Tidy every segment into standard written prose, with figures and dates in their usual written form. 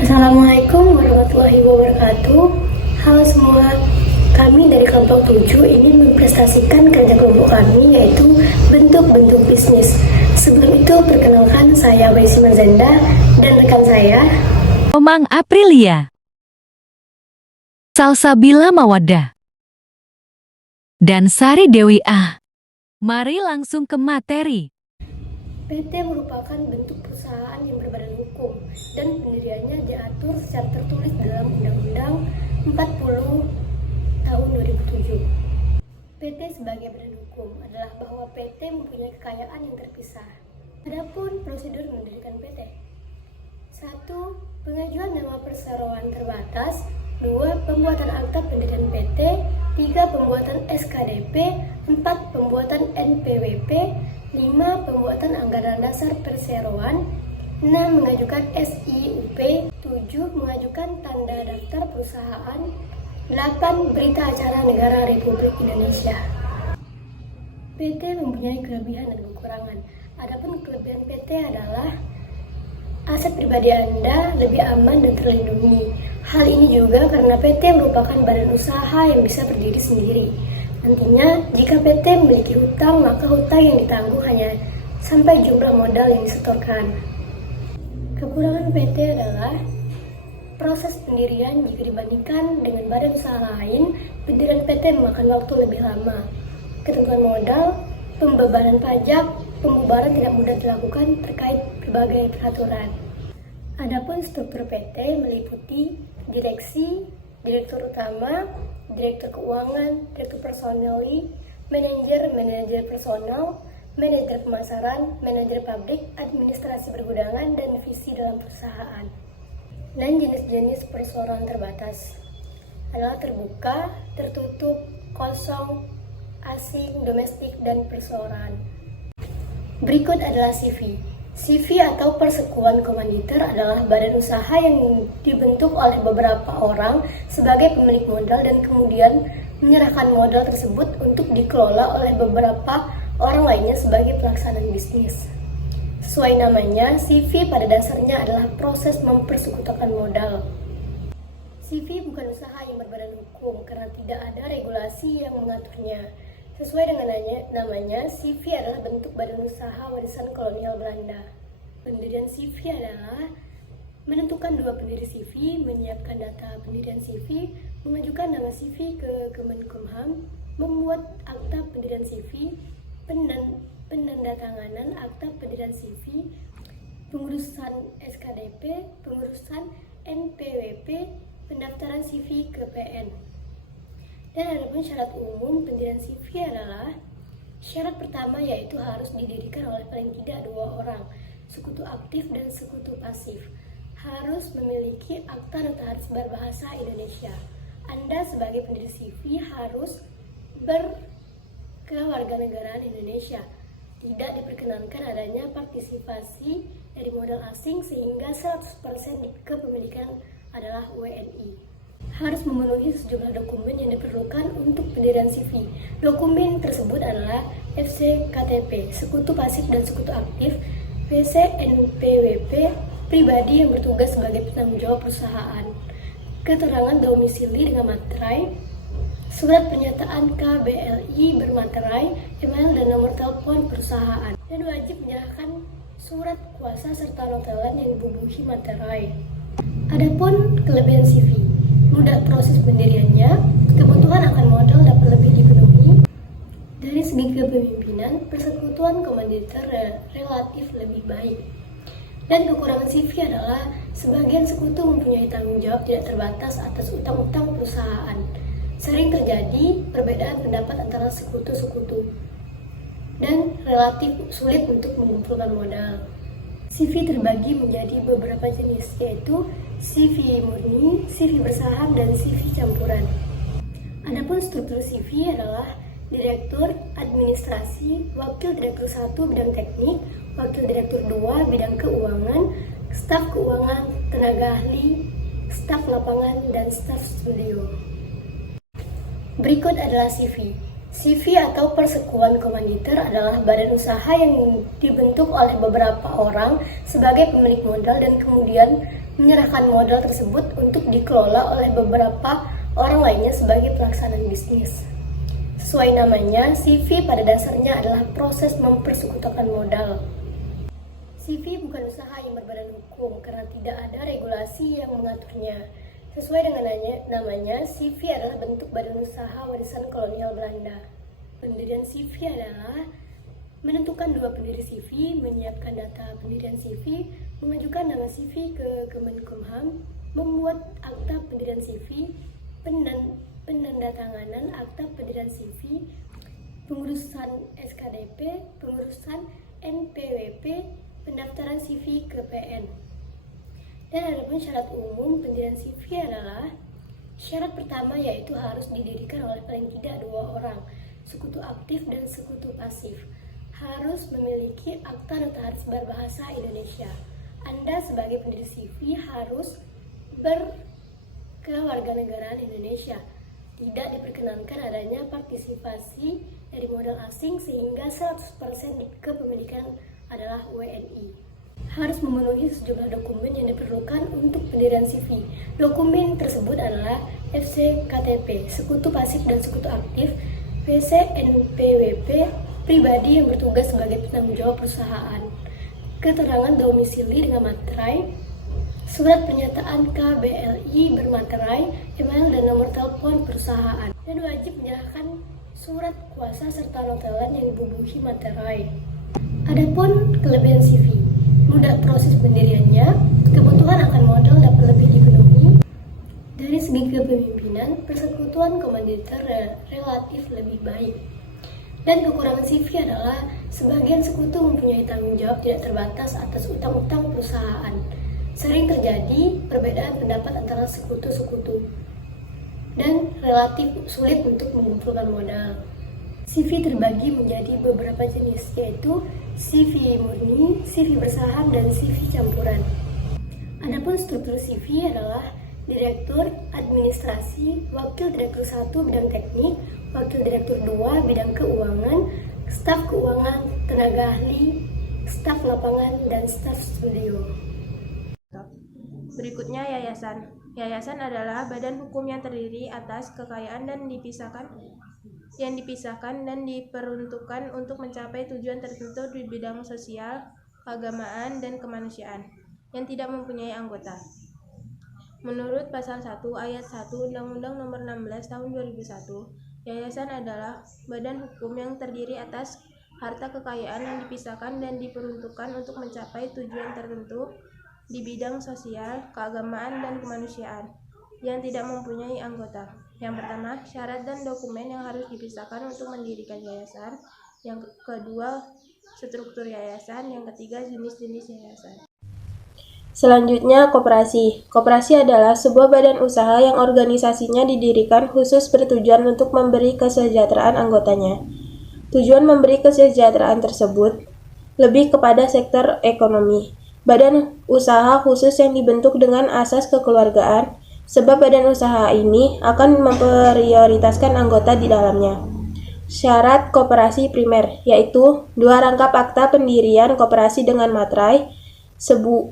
Assalamualaikum warahmatullahi wabarakatuh. Halo semua, kami dari kelompok 7 ingin mempresentasikan kerja kelompok kami, yaitu bentuk-bentuk bisnis. Sebelum itu, perkenalkan saya Waisi Mazenda dan rekan saya Omang Aprilia, Salsabila Mawadah, dan Sari Dewi Ah. Mari langsung ke materi. PT merupakan bentuk perusahaan yang berbadan hukum dan pendiriannya diatur secara tertulis dalam Undang-Undang 40 tahun 2007. PT sebagai badan hukum adalah bahwa PT mempunyai kekayaan yang terpisah. Adapun prosedur mendirikan PT. 1. Pengajuan nama perseroan terbatas. 2. Pembuatan akta pendirian PT. 3. Pembuatan SKDP. 4. Pembuatan NPWP. 5. Pembuatan anggaran dasar perseroan. 6. Mengajukan SIUP. 7. Mengajukan tanda daftar perusahaan. 8. Berita acara negara Republik Indonesia. PT mempunyai kelebihan dan kekurangan. Adapun kelebihan PT adalah aset pribadi Anda lebih aman dan terlindungi. Hal ini juga karena PT merupakan badan usaha yang bisa berdiri sendiri. Nantinya, jika PT memiliki hutang, maka hutang yang ditangguh hanya sampai jumlah modal yang disetorkan. Kekurangan PT adalah proses pendirian. Jika dibandingkan dengan badan usaha lain, pendirian PT memakan waktu lebih lama. Ketentuan modal, pembebanan pajak, pembubaran tidak mudah dilakukan terkait berbagai peraturan. Adapun struktur PT meliputi direksi, direktur utama, direktur keuangan, direktur personeli, manajer personal, manajer pemasaran, manajer pabrik, administrasi pergudangan, dan visi dalam perusahaan. Dan jenis-jenis perseroan terbatas adalah terbuka, tertutup, kosong, asing, domestik, dan perseroan. Berikut adalah CV. CV atau persekutuan komanditer adalah badan usaha yang dibentuk oleh beberapa orang sebagai pemilik modal dan kemudian menyerahkan modal tersebut untuk dikelola oleh beberapa orang lainnya sebagai pelaksanaan bisnis. Sesuai namanya, CV pada dasarnya adalah proses mempersekutukan modal. CV bukan usaha yang berbadan hukum karena tidak ada regulasi yang mengaturnya. Sesuai dengan namanya, CV adalah bentuk badan usaha warisan kolonial Belanda. Pendirian CV adalah menentukan dua pendiri CV, menyiapkan data pendirian CV, mengajukan nama CV ke Kemenkumham, membuat akta pendirian CV, penandatanganan akta pendirian CV, pengurusan SKDP, pengurusan NPWP, pendaftaran CV ke PN. Dan adapun syarat umum pendirian CV adalah syarat pertama yaitu harus didirikan oleh paling tidak 2 orang, sekutu aktif dan sekutu pasif. Harus memiliki akta notaris berbahasa Indonesia. Anda sebagai pendiri CV harus berkewarganegaraan Indonesia. Tidak diperkenankan adanya partisipasi dari modal asing sehingga 100% kepemilikan adalah WNI. Harus memenuhi sejumlah dokumen yang diperlukan untuk pendirian CV. Dokumen tersebut adalah FCKTP, sekutu pasif dan sekutu aktif, VCNPWP, pribadi yang bertugas sebagai penanggung jawab perusahaan, keterangan domisili dengan materai, surat pernyataan KBLI bermaterai, email dan nomor telepon perusahaan, dan wajib menyerahkan surat kuasa serta notaran yang dibubuhi materai. Adapun kelebihan CV, mudah proses pendiriannya, kebutuhan akan modal dapat lebih dipenuhi. Dari segi kepemimpinan, persekutuan komanditer relatif lebih baik. Dan kekurangan CV adalah sebagian sekutu mempunyai tanggung jawab tidak terbatas atas utang-utang perusahaan. Sering terjadi perbedaan pendapat antara sekutu-sekutu dan relatif sulit untuk mengumpulkan modal. CV terbagi menjadi beberapa jenis, yaitu CV murni, CV bersaham, dan CV campuran. Adapun struktur CV adalah Direktur Administrasi, Wakil Direktur 1 bidang teknik, Wakil Direktur 2 bidang keuangan, Staf keuangan, tenaga ahli, staf lapangan, dan staf studio. Berikut adalah CV. CV atau persekutuan komanditer adalah badan usaha yang dibentuk oleh beberapa orang sebagai pemilik modal dan kemudian menyerahkan modal tersebut untuk dikelola oleh beberapa orang lainnya sebagai pelaksanaan bisnis. Sesuai namanya, CV pada dasarnya adalah proses mempersekutukan modal. CV bukan usaha yang berbadan hukum karena tidak ada regulasi yang mengaturnya. Sesuai dengan namanya, CV adalah bentuk badan usaha warisan kolonial Belanda. Pendirian CV adalah menentukan dua pendiri CV, menyiapkan data pendirian CV, mengajukan nama CV ke Kemenkumham, membuat akta pendirian CV, penandatanganan akta pendirian CV, pengurusan SKDP, pengurusan NPWP, pendaftaran CV ke PN. Dan adapun syarat umum pendirian CV adalah syarat pertama yaitu harus didirikan oleh paling tidak 2 orang, sekutu aktif dan sekutu pasif. Harus memiliki akta notaris berbahasa Indonesia. Anda sebagai pendiri CV harus berkewarganegaraan Indonesia. Tidak diperkenankan adanya partisipasi dari modal asing sehingga 100% kepemilikan adalah WNI. Harus memenuhi sejumlah dokumen yang diperlukan untuk pendirian CV. Dokumen tersebut adalah FCKTP, sekutu pasif dan sekutu aktif, VCNPWP, pribadi yang bertugas sebagai penanggung jawab perusahaan, keterangan domisili dengan materai, surat pernyataan KBLI bermaterai, email dan nomor telepon perusahaan, dan wajib menyerahkan surat kuasa serta notelan yang dibubuhi materai. Adapun kelebihan CV, mudah proses pendiriannya, kebutuhan akan modal dapat lebih dipenuhi. Dari segi kepemimpinan, persekutuan komanditer relatif lebih baik. Dan kekurangan CV adalah sebagian sekutu mempunyai tanggung jawab tidak terbatas atas utang-utang perusahaan. Sering terjadi perbedaan pendapat antara sekutu-sekutu dan relatif sulit untuk mengumpulkan modal. CV terbagi menjadi beberapa jenis, yaitu CV murni, CV bersaham, dan CV campuran. Adapun struktur CV adalah Direktur Administrasi, Wakil Direktur 1 bidang teknik, Wakil Direktur 2 bidang keuangan, Staf keuangan, tenaga ahli, staf lapangan, dan staf studio. Berikutnya yayasan. Yayasan adalah badan hukum yang terdiri atas kekayaan yang dipisahkan dan diperuntukkan untuk mencapai tujuan tertentu di bidang sosial, keagamaan, dan kemanusiaan yang tidak mempunyai anggota. Menurut Pasal 1 Ayat 1 Undang-Undang Nomor 16 Tahun 2001, yayasan adalah badan hukum yang terdiri atas harta kekayaan yang dipisahkan dan diperuntukkan untuk mencapai tujuan tertentu di bidang sosial, keagamaan, dan kemanusiaan yang tidak mempunyai anggota. Yang pertama, syarat dan dokumen yang harus dipisahkan untuk mendirikan yayasan. Yang kedua, struktur yayasan. Yang ketiga, jenis-jenis yayasan. Selanjutnya, koperasi. Koperasi adalah sebuah badan usaha yang organisasinya didirikan khusus bertujuan untuk memberi kesejahteraan anggotanya. Tujuan memberi kesejahteraan tersebut lebih kepada sektor ekonomi. Badan usaha khusus yang dibentuk dengan asas kekeluargaan, sebab badan usaha ini akan memprioritaskan anggota di dalamnya. Syarat koperasi primer, yaitu 2 rangkap akta pendirian koperasi dengan materai,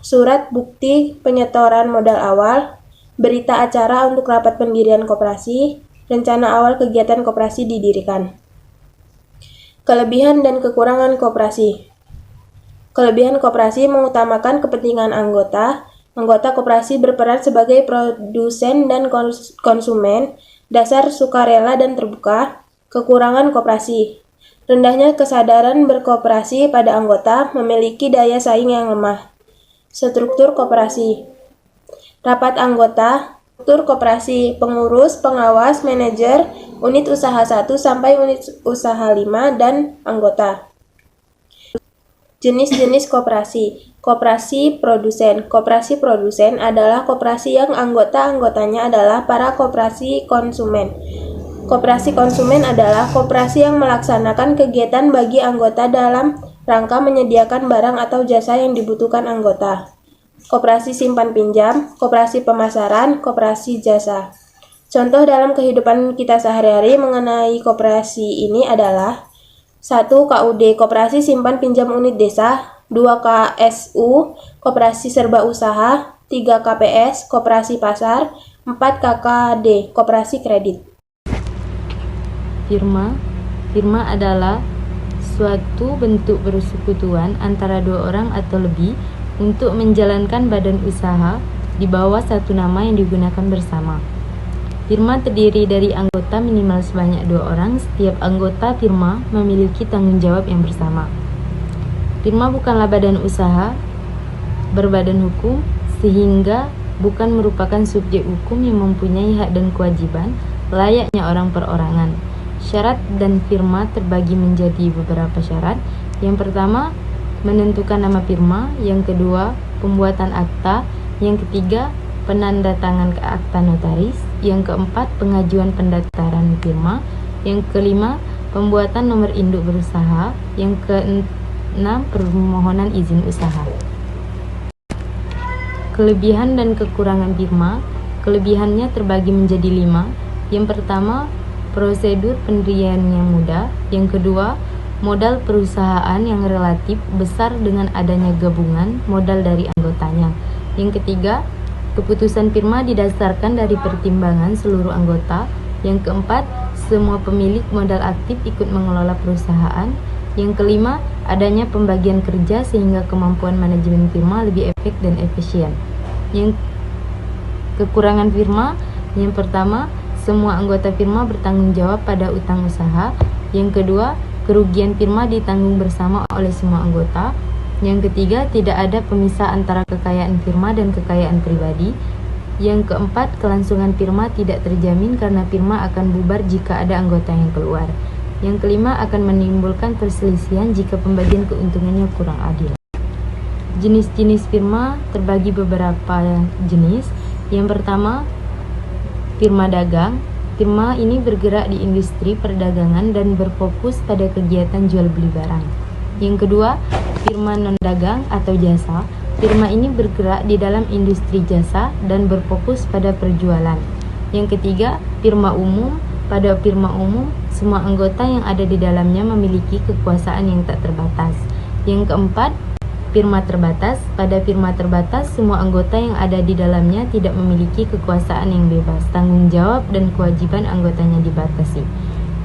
surat bukti penyetoran modal awal, berita acara untuk rapat pendirian koperasi, rencana awal kegiatan koperasi didirikan. Kelebihan dan kekurangan koperasi. Kelebihan koperasi mengutamakan kepentingan anggota. Anggota koperasi berperan sebagai produsen dan konsumen, dasar sukarela dan terbuka. Kekurangan koperasi. Rendahnya kesadaran berkooperasi pada anggota, memiliki daya saing yang lemah. Struktur koperasi. Rapat anggota, struktur koperasi, pengurus, pengawas, manajer, unit usaha 1 sampai unit usaha 5, dan anggota. Jenis-jenis koperasi. Koperasi produsen. Koperasi produsen adalah koperasi yang anggota-anggotanya adalah para koperasi konsumen. Koperasi konsumen adalah koperasi yang melaksanakan kegiatan bagi anggota dalam rangka menyediakan barang atau jasa yang dibutuhkan anggota. Koperasi simpan pinjam, koperasi pemasaran, koperasi jasa. Contoh dalam kehidupan kita sehari-hari mengenai koperasi ini adalah 1. KUD Koperasi Simpan Pinjam Unit Desa, 2. KSU Koperasi Serba Usaha, 3. KPS Koperasi Pasar, 4. KKD Koperasi Kredit. Firma adalah suatu bentuk persekutuan antara dua orang atau lebih untuk menjalankan badan usaha di bawah satu nama yang digunakan bersama. Firma terdiri dari anggota minimal sebanyak 2 orang. Setiap anggota firma memiliki tanggung jawab yang bersama. Firma bukanlah badan usaha berbadan hukum, sehingga bukan merupakan subjek hukum yang mempunyai hak dan kewajiban layaknya orang perorangan. Syarat dan firma terbagi menjadi beberapa syarat. Yang pertama, menentukan nama firma. Yang kedua, pembuatan akta. Yang ketiga, penandatangan ke akta notaris. Yang keempat, pengajuan pendaftaran firma. Yang kelima, pembuatan nomor induk berusaha. Yang keenam, permohonan izin usaha. Kelebihan dan kekurangan firma. Kelebihannya terbagi menjadi 5. Yang pertama, prosedur pendirian yang mudah. Yang kedua, modal perusahaan yang relatif besar dengan adanya gabungan modal dari anggotanya. Yang ketiga, keputusan firma didasarkan dari pertimbangan seluruh anggota. Yang keempat, semua pemilik modal aktif ikut mengelola perusahaan. Yang kelima, adanya pembagian kerja sehingga kemampuan manajemen firma lebih efektif dan efisien. Yang kekurangan firma, yang pertama, semua anggota firma bertanggung jawab pada utang usaha. Yang kedua, kerugian firma ditanggung bersama oleh semua anggota. Yang ketiga, tidak ada pemisah antara kekayaan firma dan kekayaan pribadi. Yang keempat, kelangsungan firma tidak terjamin karena firma akan bubar jika ada anggota yang keluar. Yang kelima, akan menimbulkan perselisihan jika pembagian keuntungannya kurang adil. Jenis-jenis firma terbagi beberapa jenis. Yang pertama, firma dagang. Firma ini bergerak di industri perdagangan dan berfokus pada kegiatan jual beli barang. Yang kedua, firma non-dagang atau jasa. Firma ini bergerak di dalam industri jasa dan berfokus pada perjualan. Yang ketiga, firma umum. Pada firma umum, semua anggota yang ada di dalamnya memiliki kekuasaan yang tak terbatas. Yang keempat, firma terbatas. Pada firma terbatas, semua anggota yang ada di dalamnya tidak memiliki kekuasaan yang bebas. Tanggung jawab dan kewajiban anggotanya dibatasi.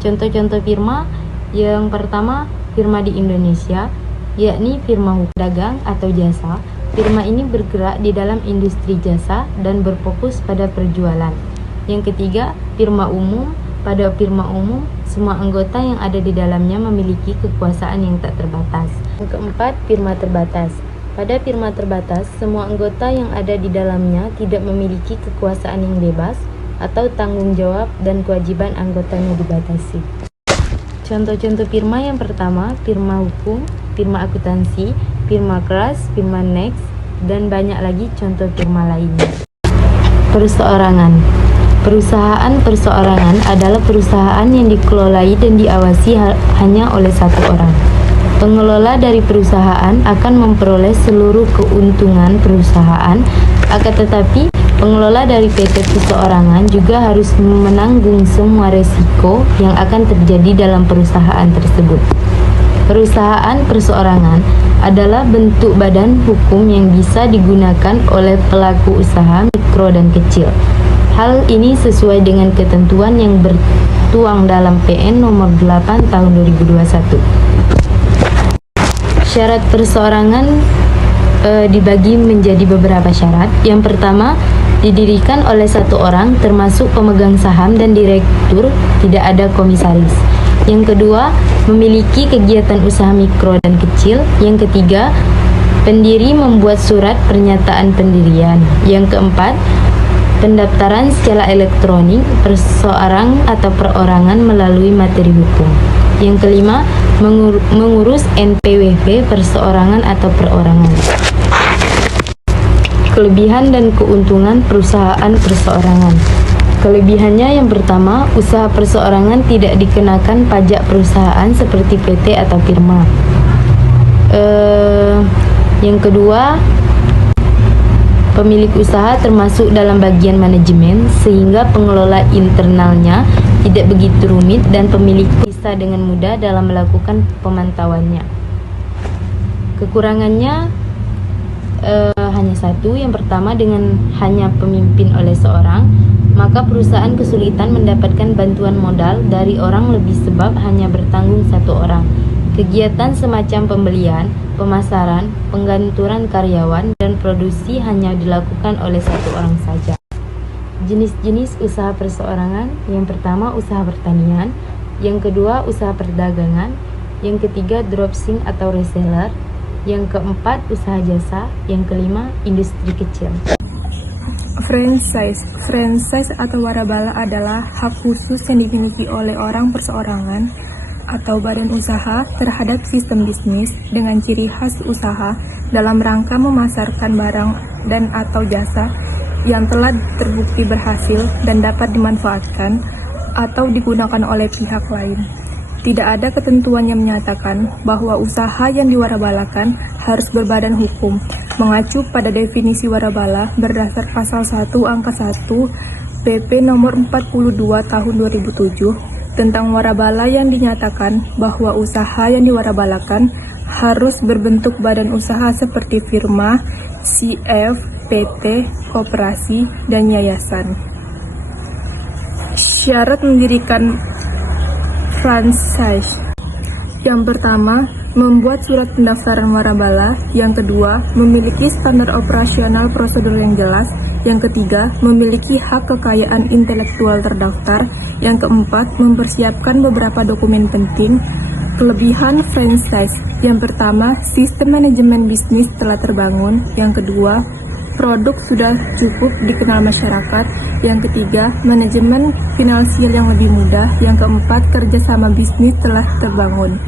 Contoh-contoh firma. Yang pertama, firma di Indonesia, yakni firma dagang atau jasa. Firma ini bergerak di dalam industri jasa dan berfokus pada perjualan. Yang ketiga, firma umum. Pada firma umum, semua anggota yang ada di dalamnya memiliki kekuasaan yang tak terbatas. Yang keempat, firma terbatas. Pada firma terbatas, semua anggota yang ada di dalamnya tidak memiliki kekuasaan yang bebas atau tanggung jawab dan kewajiban anggotanya dibatasi. Contoh-contoh firma yang pertama, firma hukum, firma akuntansi, firma keras, firma next, dan banyak lagi contoh firma lainnya. Perseorangan. Perusahaan perseorangan adalah perusahaan yang dikelolai dan diawasi hanya oleh satu orang. Pengelola dari perusahaan akan memperoleh seluruh keuntungan perusahaan, akan tetapi pengelola dari PT perseorangan juga harus menanggung semua resiko yang akan terjadi dalam perusahaan tersebut. Perusahaan perseorangan adalah bentuk badan hukum yang bisa digunakan oleh pelaku usaha mikro dan kecil. Hal ini sesuai dengan ketentuan yang bertuang dalam PN nomor 8 tahun 2021. Syarat perseorangan dibagi menjadi beberapa syarat. Yang pertama, didirikan oleh satu orang termasuk pemegang saham dan direktur, tidak ada komisaris. Yang kedua, memiliki kegiatan usaha mikro dan kecil. Yang ketiga, pendiri membuat surat pernyataan pendirian. Yang keempat, pendaftaran secara elektronik perseorang atau perorangan melalui materi hukum. Yang kelima, mengurus NPWP perseorangan atau perorangan. Kelebihan dan keuntungan perusahaan perseorangan. Kelebihannya yang pertama, usaha perseorangan tidak dikenakan pajak perusahaan seperti PT atau firma. Yang kedua, Pemilik usaha termasuk dalam bagian manajemen sehingga pengelola internalnya tidak begitu rumit dan pemilik bisa dengan mudah dalam melakukan pemantauannya. Kekurangannya hanya satu. Yang pertama, dengan hanya pemimpin oleh seorang, maka perusahaan kesulitan mendapatkan bantuan modal dari orang lebih sebab hanya bertanggung satu orang. Kegiatan semacam pembelian, pemasaran, pengganturan karyawan, dan produksi hanya dilakukan oleh satu orang saja. Jenis-jenis usaha perseorangan: yang pertama usaha pertanian, yang kedua usaha perdagangan, yang ketiga dropshipping atau reseller, yang keempat usaha jasa, yang kelima industri kecil. Franchise atau warabala adalah hak khusus yang dimiliki oleh orang perseorangan atau badan usaha terhadap sistem bisnis dengan ciri khas usaha dalam rangka memasarkan barang dan atau jasa yang telah terbukti berhasil dan dapat dimanfaatkan atau digunakan oleh pihak lain. Tidak ada ketentuan yang menyatakan bahwa usaha yang diwarabalakan harus berbadan hukum. Mengacu pada definisi warabala berdasar pasal 1 angka 1 PP nomor 42 tahun 2007 tentang warabala yang dinyatakan bahwa usaha yang diwarabalakan harus berbentuk badan usaha seperti firma, CF, PT, koperasi, dan yayasan. Syarat mendirikan franchise: yang pertama, membuat surat pendaftaran warabala. Yang kedua, memiliki standar operasional prosedur yang jelas. Yang ketiga, memiliki hak kekayaan intelektual terdaftar. Yang keempat, mempersiapkan beberapa dokumen penting. Kelebihan franchise: yang pertama, sistem manajemen bisnis telah terbangun. Yang kedua, produk sudah cukup dikenal masyarakat. Yang ketiga, manajemen finansial yang lebih mudah. Yang keempat, kerjasama bisnis telah terbangun.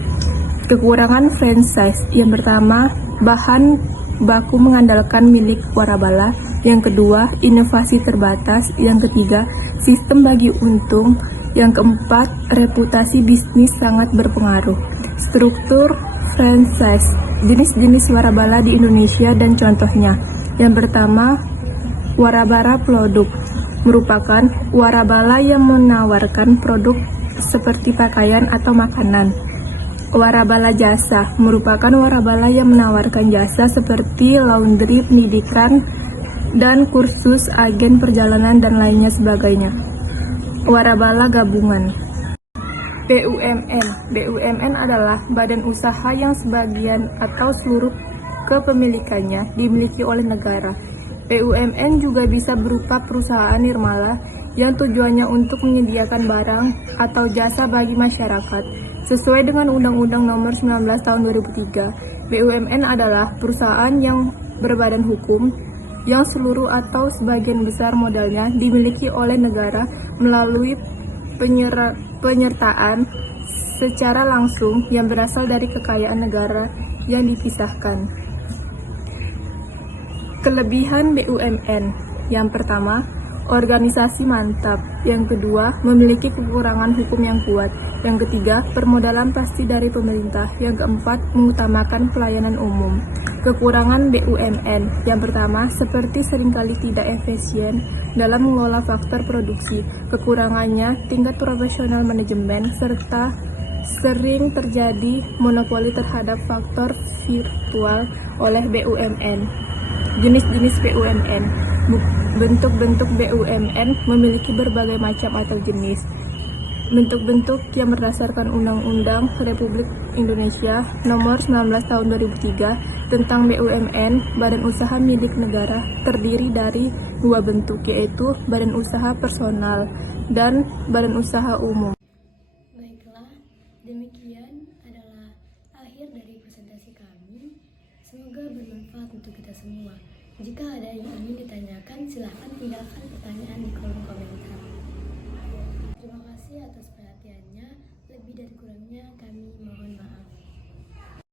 Kekurangan franchise: yang pertama, bahan baku mengandalkan milik warabala. Yang kedua, inovasi terbatas. Yang ketiga, sistem bagi untung. Yang keempat, reputasi bisnis sangat berpengaruh. Struktur franchise: jenis-jenis warabala di Indonesia dan contohnya. Yang pertama, warabala produk merupakan warabala yang menawarkan produk seperti pakaian atau makanan. Warabala jasa merupakan warabala yang menawarkan jasa seperti laundry, pendidikan, dan kursus, agen perjalanan, dan lainnya sebagainya. Warabala gabungan. BUMN adalah badan usaha yang sebagian atau seluruh kepemilikannya dimiliki oleh negara. BUMN juga bisa berupa perusahaan nirmala yang tujuannya untuk menyediakan barang atau jasa bagi masyarakat. Sesuai dengan Undang-Undang Nomor 19 Tahun 2003, BUMN adalah perusahaan yang berbadan hukum yang seluruh atau sebagian besar modalnya dimiliki oleh negara melalui penyertaan secara langsung yang berasal dari kekayaan negara yang dipisahkan. Kelebihan BUMN: yang pertama, organisasi mantap. Yang kedua, memiliki kekurangan hukum yang kuat. Yang ketiga, permodalan pasti dari pemerintah. Yang keempat, mengutamakan pelayanan umum. Kekurangan BUMN: yang pertama, seperti seringkali tidak efisien dalam mengelola faktor produksi. Kekurangannya, tingkat profesional manajemen, serta sering terjadi monopoli terhadap faktor virtual oleh BUMN. Jenis-jenis BUMN: bentuk-bentuk BUMN memiliki berbagai macam atau jenis. Bentuk-bentuk yang berdasarkan Undang-Undang Republik Indonesia Nomor 19 Tahun 2003 tentang BUMN, badan usaha milik negara, terdiri dari dua bentuk, yaitu badan usaha personal dan badan usaha umum. Baiklah, demikian adalah akhir dari presentasi kami. Semoga bermanfaat untuk kita semua. Jika ada yang ingin ditanyakan, silahkan tinggalkan pertanyaan di kolom komentar.